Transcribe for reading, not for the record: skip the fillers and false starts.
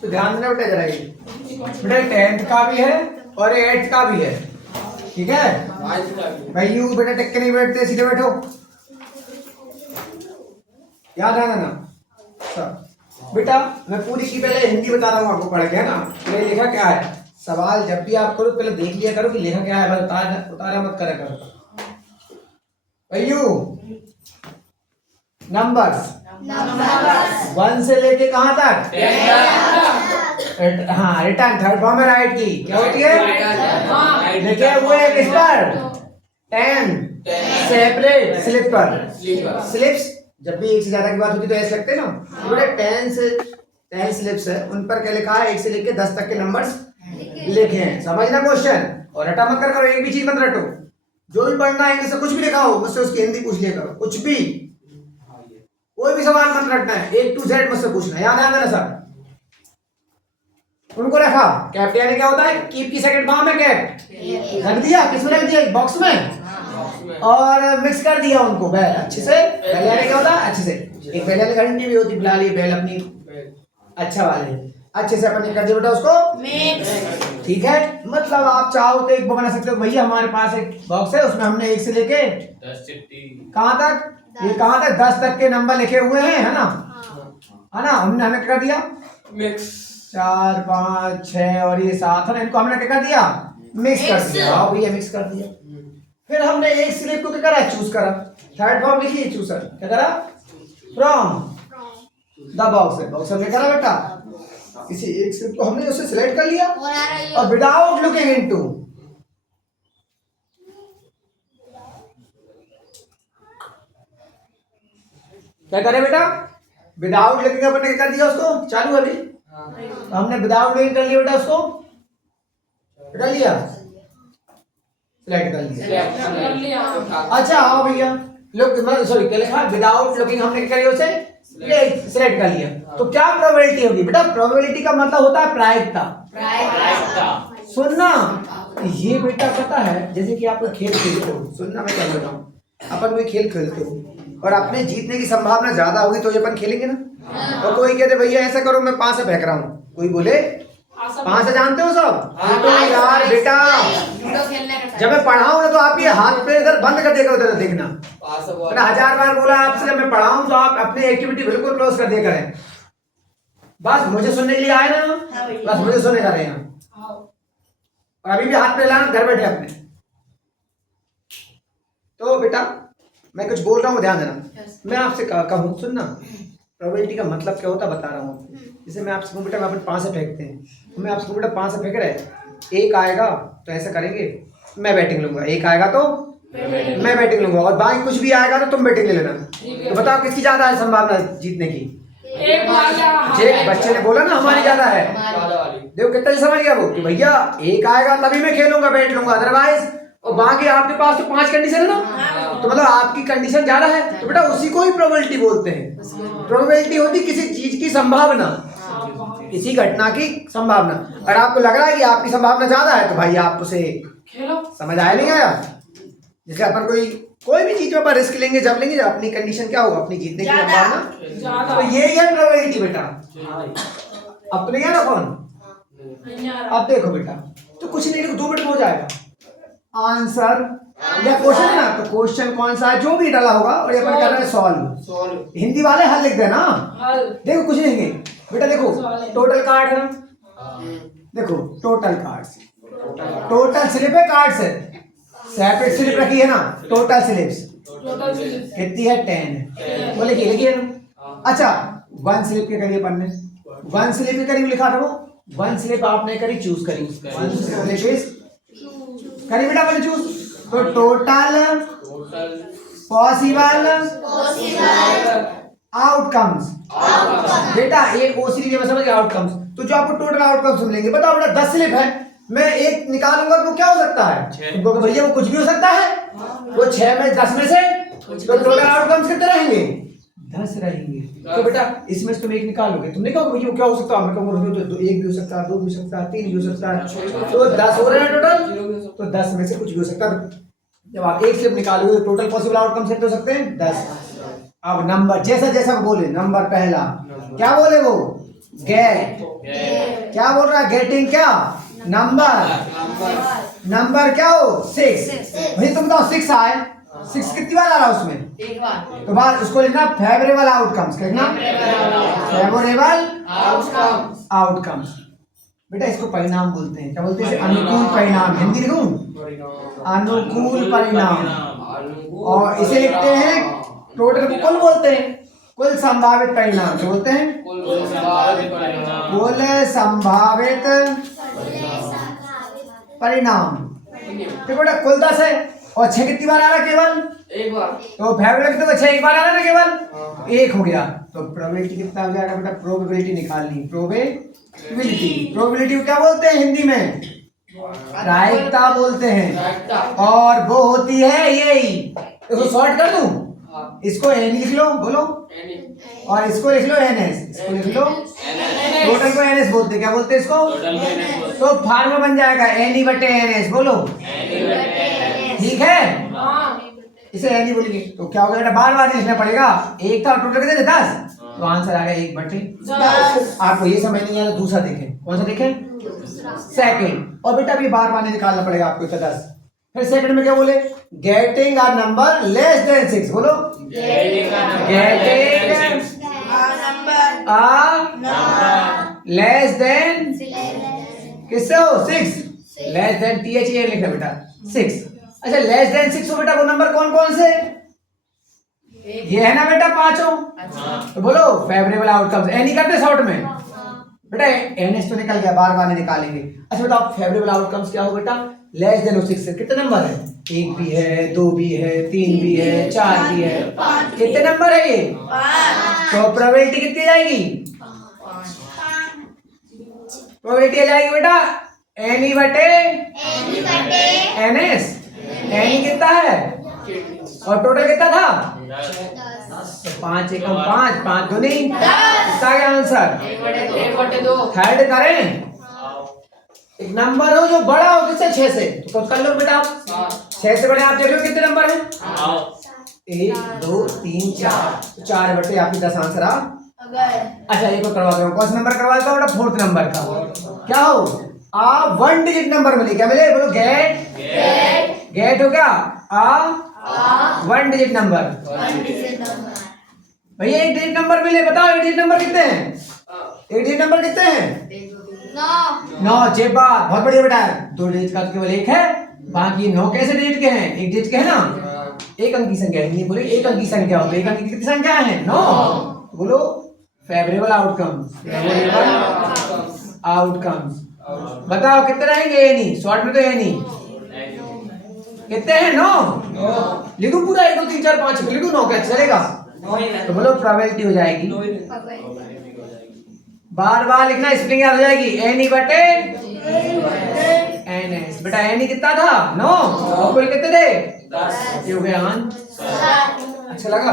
तो ध्यान देना बेटा जरा, ये बेटा 10th का भी है और 8th का भी है, ठीक है भाई। यू बेटा टेक के नहीं बैठते, सीधे बैठो, याद है ना सर। बेटा मैं पूरी की पहले हिंदी बता रहा हूँ आपको पढ़ के, है ना। ये लिखा क्या है, सवाल जब भी आप करो पहले देख लिया करो कि लिखा क्या है, बस उतारा मत करा करो। यू नंबर्स 1 से लेके कहाँ तक, हाँ रिटर्न थर्ड फॉर्म में राइट की क्या होती है, लिखे हुए किस पर, 10 सेपरेट स्लिप पर। स्लिप्स जब भी एक से ज्यादा की बात होती तो ऐसे लगते हैं ना, तो बेटा 10 स्लिप्स है, उन पर क्या लिखा है, 1 से लेके 10 तक के नंबर्स लिखे हैं, समझना क्वेश्चन। और रटा मत कर करो, एक भी चीज मत रटो, जो भी पढ़ना है से कुछ भी लिखा हो मुझसे उसकी हिंदी पूछ लिया करो, कुछ भी, कोई भी सवाल मत रटना है, A to Z मुझसे पूछना, याद है ना सर। उनको रखा, कैप यानी क्या होता है, कीप की सेकंड फॉर्म में कैप रख दिया, किसमें रख दिया, एक बॉक्स में, और मिक्स कर दिया उनको बैल अच्छे से। बैल यानी क्या होता है, अच्छे से, एक बैल यानी घंटी भी होती, फिलहाल ये बैल अपनी अच्छा वाले अच्छे से अपन कर दिया बेटा उसको मिक्स, ठीक है। मतलब आप चाहो तो एक बना सकते हो, भैया हमारे पास एक बॉक्स है उसमें हमने 1 से लेके 10 चिट्ठी कहाँ तक, ये कहाँ तक 10 तक के नंबर लिखे हुए हैं, है ना, है ना। हमने हमें क्या कर दिया मिक्स, 4 5 6 और ये 7 है ना, इनको हमने क्या कर दिया, मिक्स कर दिया। हाँ भैया मिक्स कर दिया। फिर हमने एक स्लिप को क्या करा, चूज करा, थर्ड फॉर्म लिखिए, चूजर क्या करा, फ्रॉम द बॉक्स है, बॉक्स हमने करा बेटा, किसी एक स्लिप को हमने उसे सिलेक्ट कर लिया और विदाउट लुकिंग इनटू, क्या करे बेटा, विदाउट लुकिंग अपन ने क्या कर दिया उसको चालू, अभी हमने विदाउट लुकिंग कर लिया बेटा, उसको कर लिया, सिलेक्ट कर लिया। अच्छा हाँ भैया लुक, सॉरी क्या लिखा, विदाउट लुकिंग हमने क्या किया उसे सिलेक्ट कर लिया। तो क्या प्रोबेबिलिटी होगी बेटा, प्रोबेबिलिटी का मतलब होता है प्रायिकता। सुनना, ये बेटा पता है जैसे कि आप लोग खेल खेलते हो, सुनना मैं क्या बोल रहा हूँ, अपन कोई खेल खेलते हो और अपने जीतने की संभावना ज्यादा होगी तो ये अपन खेलेंगे ना। और कोई कहते भैया ऐसा करो मैं 5 से फेंक रहा हूँ, कोई बोले 5 से जानते हो सब, तो यार बेटा जब मैं पढ़ाऊँ ना तो आप ये हाथ पे इधर बंद कर देगा, उधर देखना, मैंने 1000 बार बोला आपसे, जब मैं पढ़ाऊँ तो आप अपनी एक्टिविटी बिल्कुल क्लोज कर दिया करें, बस मुझे सुनने के लिए आए ना, बस मुझे सुनने का रहे हैं। और अभी भी हाथ पे लाना, घर बैठे अपने। तो बेटा मैं कुछ बोल रहा हूँ ध्यान देना, मैं आपसे कहूँ सुनना, प्रोबेबिलिटी का मतलब क्या होता है बता रहा हूँ। जैसे मैं आपसे कहूँ बेटा मैं अपन 5 से फेंकते हैं, मैं आपसे कहूँ बेटा 5 से फेंक रहे, एक आएगा तो ऐसा करेंगे मैं बैटिंग लूंगा, एक आएगा तो मैं बैटिंग लूंगा, और बाकी कुछ भी आएगा तो तुम बैटिंग ले लेना। तो बताओ किसकी ज्यादा है संभावना जीतने की, बच्चे ने बोला ना हमारी ज्यादा है, देखो कितना समझ गया वो कि भैया एक आएगा तभी मैं खेलूंगा बैट लूंगा, अदरवाइज, और बाकी आपके पास तो 5 कंडीशन है ना, तो मतलब आपकी कंडीशन ज्यादा है, तो बेटा उसी को ही प्रोबेबिलिटी बोलते हैं। प्रोबेबिलिटी होती किसी चीज की संभावना, किसी घटना की संभावना। अगर आपको लग रहा है कि आपकी संभावना ज्यादा है तो भाई आप उसे समझ आया नहीं आया। जैसे अपन कोई भी चीज में अपन रिस्क लेंगे, जब लेंगे जब अपनी कंडीशन क्या होगा, अपनी जीतने की संभावना, तो यही है प्रोबेबिलिटी बेटा। अब तो नहीं आ रहा कौन, अब देखो बेटा, तो कुछ नहीं, 2 मिनट में हो जाएगा आंसर या क्वेश्चन है ना, तो क्वेश्चन कौन सा है जो भी डाला होगा, और ये अपन कर रहे हैं सॉल्व, हिंदी वाले हल लिख देना। देखो कुछ नहीं है बेटा, देखो टोटल कार्ड है ना, देखो टोटल कार्ड्स, टोटल स्लिप है, कार्ड्स है, सेपरेट स्लिप रखी है ना, टोटल स्लिप्स कितनी है 10, वो लिखिए ना। अच्छा 1 स्लिप के करिए अपन ने, 1 स्लिप के करीब लिखा था वो, 1 स्लिप आपने करी चूज करी, 1 स्लिप करी बेटा मैंने चूज, तो टोटल पॉसिबल आउटकम्स बेटा, एक ओ सीरीज में समझ गए आउटकम्स, तो जो आपको टोटल आउटकम्स मिलेंगे, बताओ बेटा 10 स्लिप है, मैं एक निकालूंगा तो क्या हो सकता है, तो भैया वो कुछ भी हो सकता है, वो 6 में 10 में से, तो टोटल आउटकम्स कितने रहेंगे, 10 रहेंगे। तो बेटा इसमें से तुम एक निकालोगे, तुमने कहा भैया क्या हो सकता है, मैं कहूंगा तो 1 भी हो सकता है, 2 भी हो सकता है, 3 भी हो सकता है, तो 10 हो रहे हैं टोटल, तो 10 में से कुछ भी हो सकता है। जब आप एक स्लिप निकालोगे टोटल पॉसिबल आउटकम्स कितने हो सकते हैं 10। अब नंबर जैसा जैसा बोले, नंबर पहला क्या बोले वो, गेट। क्या बोल रहा है, गेटिंग क्या, नंबर। नंबर क्या हो, 6। भाई तुम बताओ 6 आए, 6 कितनी बार आ रहा है उसमें, एक बार। तो बाद उसको लिखना फेवरेबल आउटकम्स। कहना फेवरेबल आउटकम्स। बेटा इसको परिणाम बोलते हैं, क्या बोलते हैं, अनुकूल परिणाम। हिंदी लिखूं, अनुकूल परिणाम। और इसे लिखते हैं, टोटल को कुल बोलते हैं, कुल संभावित परिणाम। क्या बोलते हैं, कुल संभावित परिणाम। तो बेटा कुल 10 है और 6 कितनी बार आ रहा है, केवल एक बार। तो फेवरेबल तो 6 एक बार आ रहा है ना केवल, एक हो गया। तो प्रोबेबिलिटी कितना हो जाएगा बेटा, प्रोबेबिलिटी निकालनी, प्रोबेबिलिटी को क्या बोलते हैं हिंदी में, प्रायिकता बोलते हैं। और वो होती है यही, इसको शॉर्ट कर दूं, इसको एन लिख लो, बोलो, और इसको लिख लो एनएस, इसको लिख लो, टोटल को एनएस बोलते हैं। क्या बोलते हैं इसको, तो फार्मूला बन जाएगा एन बटे एनएस, बोलो ठीक है। इसे एन बोलेंगे तो क्या होगा बेटा, बार बार लिखना पड़ेगा। एक था टोटल कितने थे, 10, तो आंसर आ गया 1/10। आपको ये समझ नहीं आया तो दूसरा देखें, कौन सा देखें, सेकंड। और बेटा भी बार बार निकालना पड़ेगा आपको, 10। फिर सेकंड में क्या बोले, getting a number less than 6, बोलो गेटिंग लेस देन, किससे हो, 6, लेस देन THE लिखना बेटा 6। अच्छा लेस देन 6 हो बेटा, वो नंबर कौन कौन से, ये है ना बेटा पांचों। तो बोलो फेवरेबल आउटकम्स, एनी करते शॉर्ट में बेटा, एनएस तो निकल गया, बार बार नहीं निकालेंगे। अच्छा बेटा फेवरेबल आउटकम्स क्या हो बेटा, लेस देन 6 से कितने नंबर है, 1 भी है, 2 भी है, 3 भी है, 4 भी है, कितने नंबर है ये, 5। तो प्रोबेबिलिटी कितनी जाएगी, प्रोबेबिलिटी आ जाएगी बेटा एनी बटे एनएस। एनी कितना है और टोटल कितना था, 5 एकम 5, 5 दूनी 10। इसका क्या आंसर, 1/2। थर्ड करें, एक नंबर हो जो बड़ा हो किससे, 6 से, तो कर लो बेटा आप 6 से बड़े, आप देख लो कितने नंबर हैं, 1 2 3 4, 4 बटे आपकी 10 आंसर आ। अच्छा ये को करवा दो, कौन सा नंबर करवा देता हूँ बेटा, 4th नंबर का। क्या हो, आप 1 डिजिट नंबर मिले, क्या मिले, बोलो गेट हो क्या, 1 डिजिट नंबर। भैया 1 डिजिट नंबर मिले, बताओ 1 डिजिट नंबर कितने हैं, 1 डिजिट नंबर कितने हैं, 9। 6 बार, बहुत बढ़िया बेटा, 2 डिजिट का केवल 1 है, बाकी 9 कैसे डिजिट के हैं, 1 डिजिट के है ना, एक अंक की संख्या है, नहीं बोले एक अंक की संख्या हो, तो एक अंक की कितनी संख्या है, 9। बोलो फेवरेबल आउटकम्स, बताओ कितने रहेंगे, ये नहीं शॉर्ट में, तो ये नहीं कितने हैं, 9। लिखो पूरा 1 2 3 4 5 लिखो, 9 क्या चलेगा, तो बोलो प्रोबेबिलिटी हो जाएगी, बार बार लिखना, स्पेलिंग याद हो जाएगी, एनी बटे एनएस। बेटा एनी कितना था, 9, और कुल कितने थे, 10। ये हो गया आंसर। अच्छा लगा।